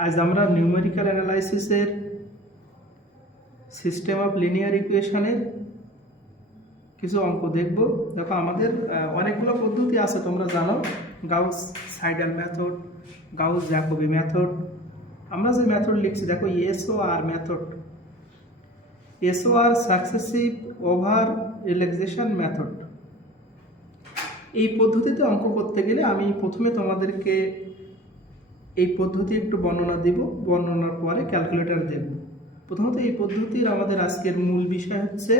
আজ আমরা নিউমেরিক্যাল অ্যানালাইসিসের সিস্টেম অফ লিনিয়ার ইকুয়েশনের কিছু অঙ্ক দেখব। দেখো, আমাদের অনেকগুলো পদ্ধতি আছে, তোমরা জানো। Gauss Seidel method Gauss Jacobi method আমরা যে মেথড লিখছি, দেখো S O R method S O R successive over relaxation method এই পদ্ধতিতে অঙ্ক করতে গেলে আমি প্রথমে তোমাদেরকে এই পদ্ধতি একটু বর্ণনা দেব, বর্ণনার পরে ক্যালকুলেটর দেব প্রথমত এই পদ্ধতির আমাদের আজকের মূল বিষয় হচ্ছে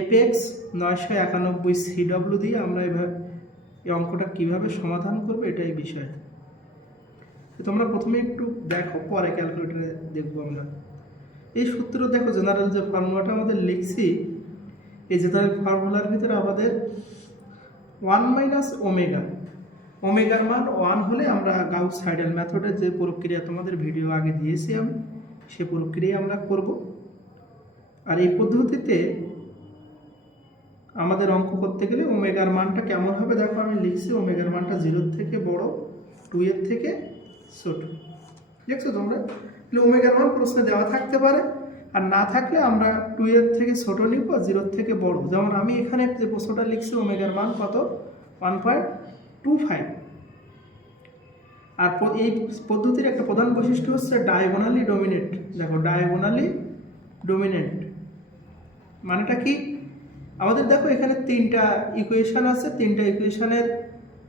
এপেক্স নয়শো একানব্বই সিডব্লিউ দিয়ে আমরা এভাবে এই অঙ্কটা কীভাবে সমাধান করব এটাই বিষয়। তোমরা প্রথমে একটু দেখো, পরে ক্যালকুলেটরে দেখব আমরা। এই সূত্র দেখো জেনারেল যে ফর্মুলাটা আমাদের লিখছি, এই জেনারেল ফর্মুলার ভিতরে আমাদের ওয়ান মাইনাস ওমেগা ওমেগার মান ওয়ান হলে আমরা গাউস সাইডাল মেথডের যে প্রক্রিয়া তোমাদের ভিডিও আগে দিয়েছি আমি, সে প্রক্রিয়া আমরা করব। আর এই পদ্ধতিতে আমাদের অঙ্ক করতে গেলে ওমেগার মানটা কেমন হবে দেখো আমি লিখছি ওমেগার মানটা জিরোর থেকে বড়, টু এর থেকে ছোট। দেখছ তোমরা? তাহলে ওমেগার মান প্রশ্নে দেওয়া থাকতে পারে, আর না থাকলে আমরা টু এর থেকে ছোট লিখব জিরোর থেকে বড়। যেমন আমি এখানে যে প্রশ্নটা লিখছি, ওমেগার মান কত? ওয়ান পয়েন্ট টু ফাইভ আর এই পদ্ধতির একটা প্রধান বৈশিষ্ট্য হচ্ছে ডায়াগোনালি ডোমিনেট দেখো ডায়াগোনালি ডোমিনেন্ট মানেটা কি? আমাদের দেখো এখানে তিনটা ইকুয়েশান আছে। তিনটা ইকুয়েশানের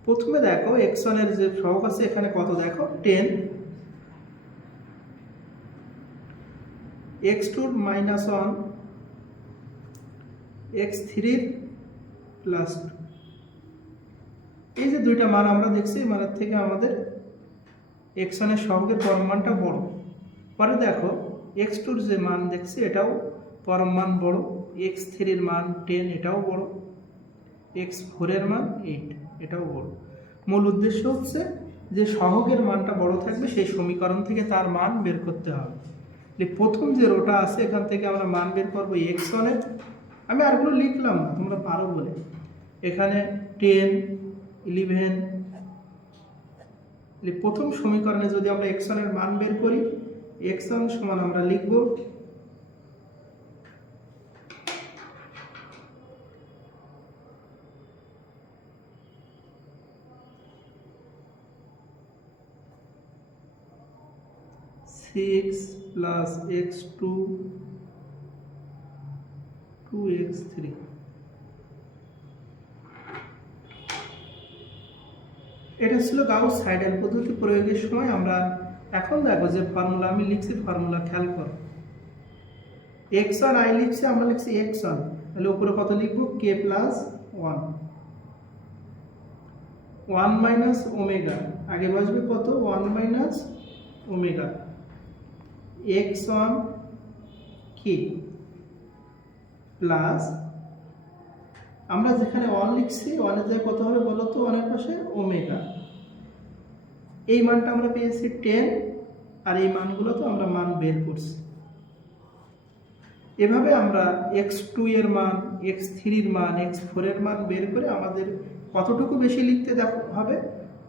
প্রথমে দেখো এক্সনের যে সহগ আছে, এখানে কত দেখো? টেন এক্স টুর মাইনাস ওয়ান এক্স থ্রির প্লাস টু এই যে দুইটা মান আমরা দেখছি, এই মানের থেকে আমাদের এক্সনের পরম মানটা বড়। পরে দেখো এক্স টুর যে মান দেখছি, এটাও পরম মান বড়। এক্স থ্রির মান টেন এটাও বড়। এক্স ফোরের মান এইট এটাও বড়। মূল উদ্দেশ্য হচ্ছে যে সহগের মানটা বড় থাকবে, সেই সমীকরণ থেকে তার মান বের করতে হবে। প্রথম যে রোটা আছে, এখান থেকে আমরা মান বের করব এক্স ওয়ানের আমি আরগুলো লিখলাম, তোমরা পারো বলে। এখানে টেন ইলেভেন প্রথম সমীকরণে যদি আমরা এক্স ওয়ানের মান বের করি এক্স ওয়ান সমান আমরা লিখব six plus x two two x three এটা ছিল গাউস সাইডাল পদ্ধতি প্রয়োগের সময় আমরা এখন দেখো যে ফর্মুলা আমি লিখছি ফর্মুলা খেয়াল করো। এক্স ওয়ান আই লিখছি, আমরা লিখছি এক্স ওয়ান তাহলে উপরে কত লিখব? K plus one one minus omega আগে বসবে কত? One minus omega x one k plus আমরা যেখানে ওয়ান লিখছি ওয়ানের জায়গায় কত হবে বলো তো? ওয়ানের পাশে ওমেগা এই মানটা আমরা পেয়েছি টেন আর এই মানগুলো তো আমরা মান বের করছি। এভাবে আমরা এক্স টু এর মান এক্স থ্রির মান এক্স ফোরের মান বের করে আমাদের কতটুকু বেশি লিখতে দেখো, হবে?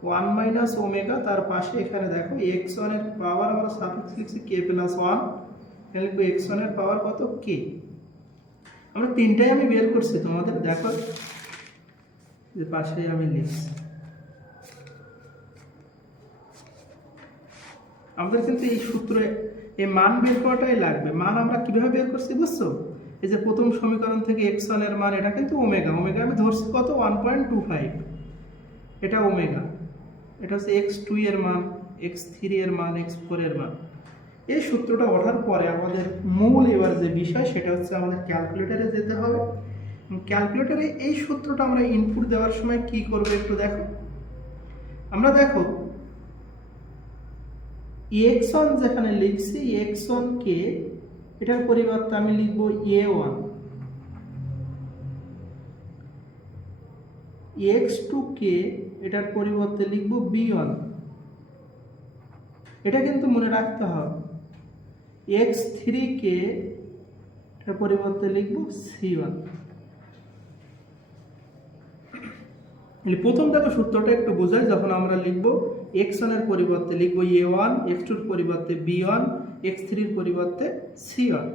ওয়ান মাইনাস ওমেগা তার পাশে এখানে দেখো এক্স ওয়ানের পাওয়ার আমরা সাফিক্স লিখছি কে প্লাস ওয়ান লিখব এক্স ওয়ানের পাওয়ার কত? কে আমরা তিনটাই আমি বের করছি, তোমাদের দেখো যে পাশে আমি লিখছি। আমাদের কিন্তু এই সূত্রে এই মান বের করাটাই লাগবে। মান আমরা কীভাবে বের করছি বুঝছ? এই যে প্রথম সমীকরণ থেকে এক্সের মান, এটা কিন্তু ওমেগা ওমেগা আমি ধরছি কত? ওয়ান পয়েন্ট টু ফাইভ এটা ওমেগা এটা হচ্ছে এক্স টু এর মান এক্স থ্রি এর মান এক্স ফোর এর মান। এই সূত্রটা ওঠার পরে আমাদের মূল এবার যে বিষয়, সেটা হচ্ছে আমাদের ক্যালকুলেটারে যেতে হবে। ক্যালকুলেটারে এই সূত্রটা আমরা ইনপুট দেওয়ার সময় কি করব একটু দেখো। আমরা দেখো ওয়ান যেখানে লিখছি ওয়ান কে, এটার পরিবর্তে আমি লিখব এ ওয়ান এক্স টু কে, এটার পরিবর্তে লিখব বি ওয়ান এটা কিন্তু মনে রাখতে হবে। এক্স থ্রি কে, এটার পরিবর্তে লিখব সি ওয়ান প্রথম দেখো সূত্রটা একটু বোঝাই, যখন আমরা লিখব এক্স ওয়ানের পরিবর্তে লিখব এ ওয়ান এক্স টুর পরিবর্তে বি ওয়ান এক্স থ্রির পরিবর্তে সি ওয়ান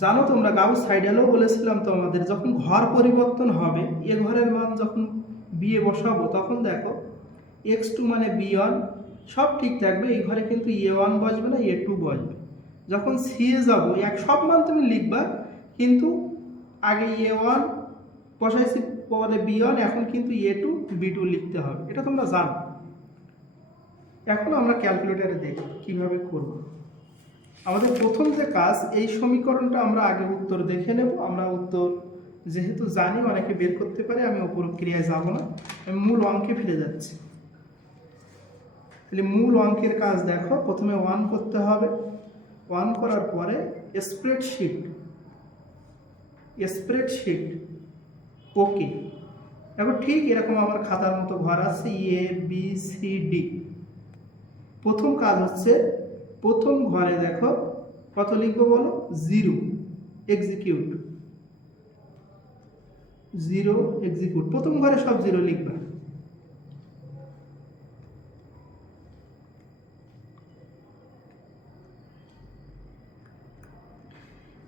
জানো তোমরা গাউস সাইডালেও বলেছিলাম তোমাদের, যখন ঘর পরিবর্তন হবে, এ ঘরের মান যখন বিয়ে বসাবো, তখন দেখো এক্স টু মানে বি ওয়ান সব ঠিক থাকবে, এই ঘরে কিন্তু এ ওয়ান বসবে না এ টু বসবে। যখন সি এ যাব, এক, সব মান তুমি লিখবা, কিন্তু আগে এ ওয়ান বসাইছি, পরে বি ওয়ান এখন কিন্তু এ টু বি টু লিখতে হবে। এটা তোমরা জানো। এখন আমরা ক্যালকুলেটারে দেখি কীভাবে করব। আমাদের প্রথম যে কাজ, এই সমীকরণটা আমরা আগে উত্তর দেখে নেব। আমরা উত্তর যেহেতু জানি, অনেকে বের করতে পারে, আমি উপর ক্রিয়ায় যাব না। আমি মূল অঙ্কে ফিরে যাচ্ছি। তাহলে মূল অঙ্কের কাজ দেখো, প্রথমে ওয়ান করতে হবে। ওয়ান করার পরে স্প্রেডশিট স্প্রেডশিট ওকে দেখো ঠিক এরকম আমার খাতার মতো ঘর আছে এ বি সি ডি প্রথম কাজ হচ্ছে, প্রথম ঘরে দেখো, কত লিখব বলো? জিরো এক্সিকিউট জিরো এক্সিকিউট প্রথম ঘরে সব জিরো লিখবা।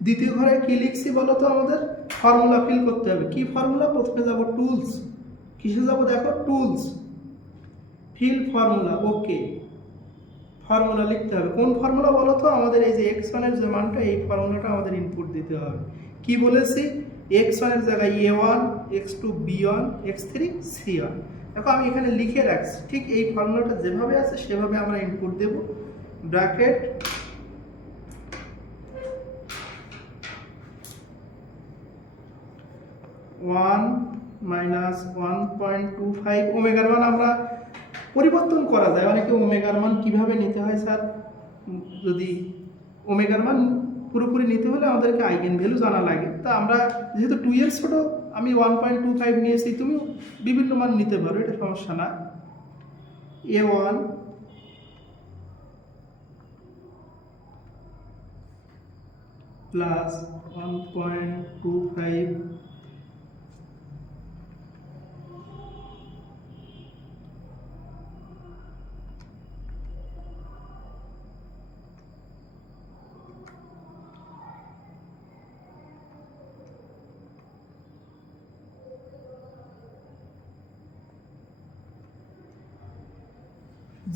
দ্বিতীয় ঘরে কি লিখছি বলো তো আমাদের? ফর্মুলা ফিল করতে হবে। কি ফর্মুলা প্রথমে যাব টুলস কিসে যাব দেখো? Tools fill formula okay formula লিখতে হবে। কোন ফর্মুলা বলো তো? আমাদের এই যে এক্স ওয়ানের যে মানটা, এই ফর্মুলাটা আমাদের ইনপুট দিতে হবে। কি বলেছি? এক্স ওয়ানের জায়গায় A one x two B one x three C one দেখো, আমি এখানে লিখে রাখছি। ঠিক এই ফর্মুলাটা যেভাবে আছে, সেভাবে আমরা ইনপুট দেব। Bracket. One minus one point two five ওমেগার মান আমরা পরিবর্তন করা যায়। অনেকে ওমেগার মান কীভাবে নিতে হয় স্যার? যদি ওমেগার মান পুরোপুরি নিতে হলে আমাদেরকে আইগেন ভ্যালু জানা লাগে। তা আমরা যেহেতু টু ইয়ার্স ছোটো আমি ওয়ান পয়েন্ট টু ফাইভ নিয়েছি তুমি বিভিন্ন মান নিতে পারো, এটা সমস্যা না। A one plus one point two five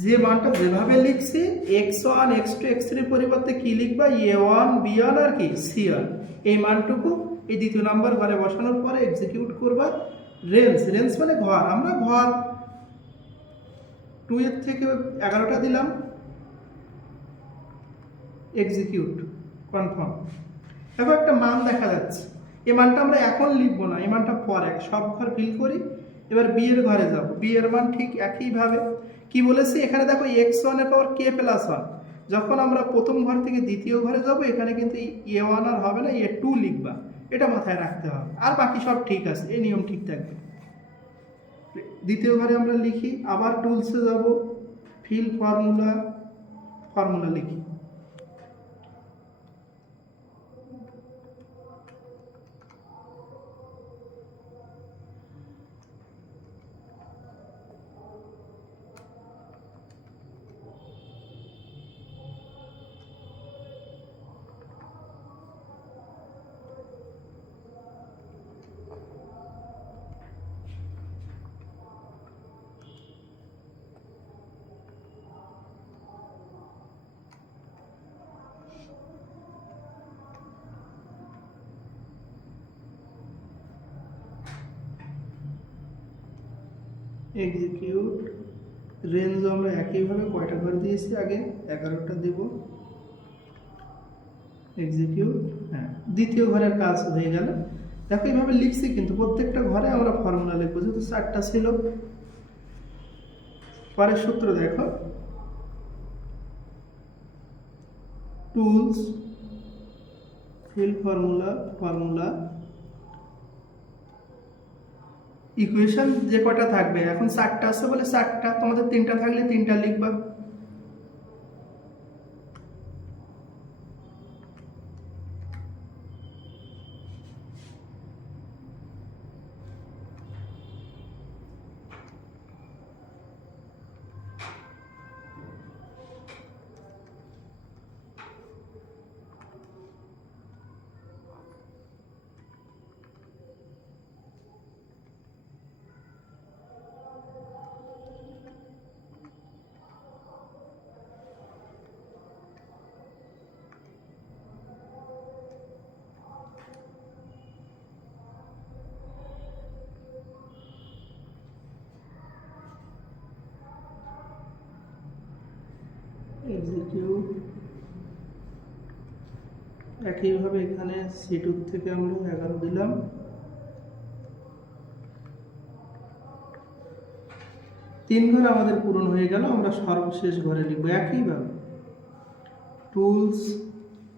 যে মানটা যেভাবে লিখছি x one x two x থ্রির পরিবর্তে কি লিখবা? এ ওয়ান বি ওয়ান আর কি? C one. এই মানটুকু এই দ্বিতীয় নাম্বার ঘরে বসানোর পরে এক্সিকিউট করবা। রেঞ্জ রেঞ্জ মানে ঘর। আমরা ঘর টু এর থেকে এগারোটা দিলাম। এক্সিকিউট কনফার্ম দেখো একটা মান দেখা যাচ্ছে। এই মানটা আমরা এখন লিখব না। এই মানটা পরে, সব ঘর ফিল করি। এবার বিয়ের ঘরে যাব। বিয়ের মান ঠিক একইভাবে। কি বলেছি? এখানে দেখো এক্স ওয়ানের পাওয়ার কে প্লাস ওয়ান যখন আমরা প্রথম ঘর থেকে দ্বিতীয় ঘরে যাব, এখানে কিন্তু এ ওয়ান আর হবে না এ টু লিখবা। এটা মাথায় রাখতে হবে। আর বাকি সব ঠিক আছে, এই নিয়ম ঠিক থাকবে। দ্বিতীয় ঘরে আমরা লিখি, আবার টুলসে যাব ফিল ফর্মুলা ফর্মুলা লিখি। এক্সিকিউট রেঞ্জ আমরা একইভাবে কয়টা ঘর দিয়েছি আগে? এগারোটা দেব। এক্সিকিউট হ্যাঁ দ্বিতীয় ঘরের কাজ হয়ে গেল। দেখো এইভাবে লিখছি কিন্তু প্রত্যেকটা ঘরে আমরা ফর্মুলা লিখব। যেহেতু চারটা ছিল, পরের সূত্র দেখো। Tools fill formula formula equation যে কটা থাকবে? এখন চারটা আছে বলে চারটা তোমাদের তিনটা থাকলে তিনটা লিখবা। এক্সিকিউট একইভাবে এখানে সি টু থেকে আমরা এগারো দিলাম। তিন ঘর আমাদের পূরণ হয়ে গেল, আমরা সর্বশেষ ঘরে লিখব একইভাবে। টুলস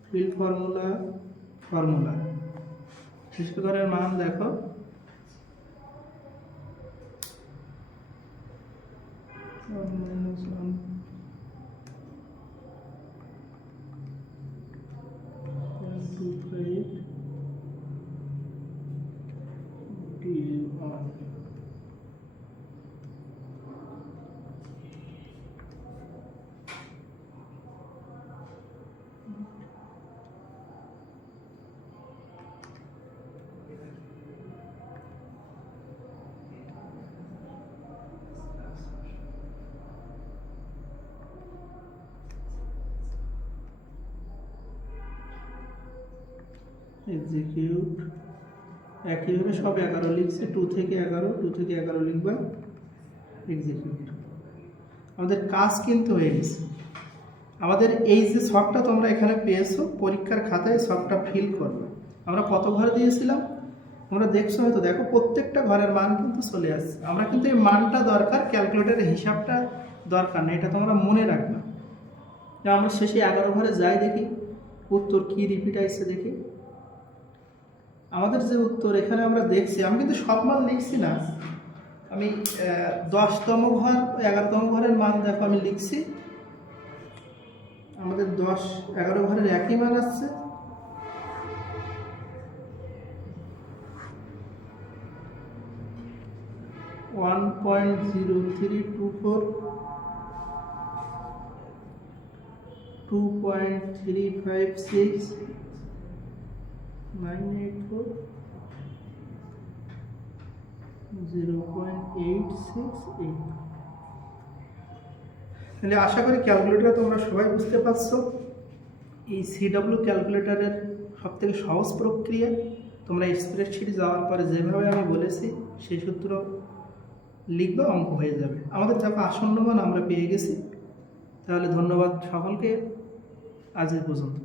ফিল ফর্মুলা ফর্মুলা শেষ ঘরের মান দেখো। One এক্সিকিউট একইভাবে সব এগারো লিখছে টু থেকে এগারো টু থেকে এগারো লিখবা এক্সিকিউট আমাদের কাজ কিন্তু হয়ে গেছে। আমাদের এই যে শখটা তোমরা এখানে পেয়েছ, পরীক্ষার খাতায় শখটা ফিল করবে। আমরা কত ঘর দিয়েছিলাম? তোমরা দেখছ হয়তো, দেখো প্রত্যেকটা ঘরের মান কিন্তু চলে আসছে। আমরা কিন্তু এই মানটা দরকার ক্যালকুলেটারের হিসাবটা দরকার না, এটা তোমরা মনে রাখবে। আমরা শেষে এগারো ঘরে যাই দেখি, উত্তর কি রিপিট আসছে দেখি। আমাদের যে উত্তর, এখানে আমরা দেখছি, আমি কিন্তু সব মান লিখছি না। আমি দশতম ঘর, এগারোতম ঘরের মান দেখো, আমি লিখছি। আমাদের দশ, এগারো ঘরের একই মান আসছে। One point zero three two four, two point three five six eight four zero point eight six eight. তাহলে আশা করি ক্যালকুলেটর তোমরা সবাই বুঝতে পারছ। এই সিডাব্লিউ ক্যালকুলেটরের সব থেকে সহজ প্রক্রিয়া, তোমরা স্প্রেডশিট যাওয়ার পরে যেভাবে আমি বলেছি, সেই সূত্র লিখবে, অঙ্ক হয়ে যাবে। আমাদের দেখো আসন্ন মান আমরা পেয়ে গেছি। তাহলে ধন্যবাদ সকলকে। আজ পর্যন্ত।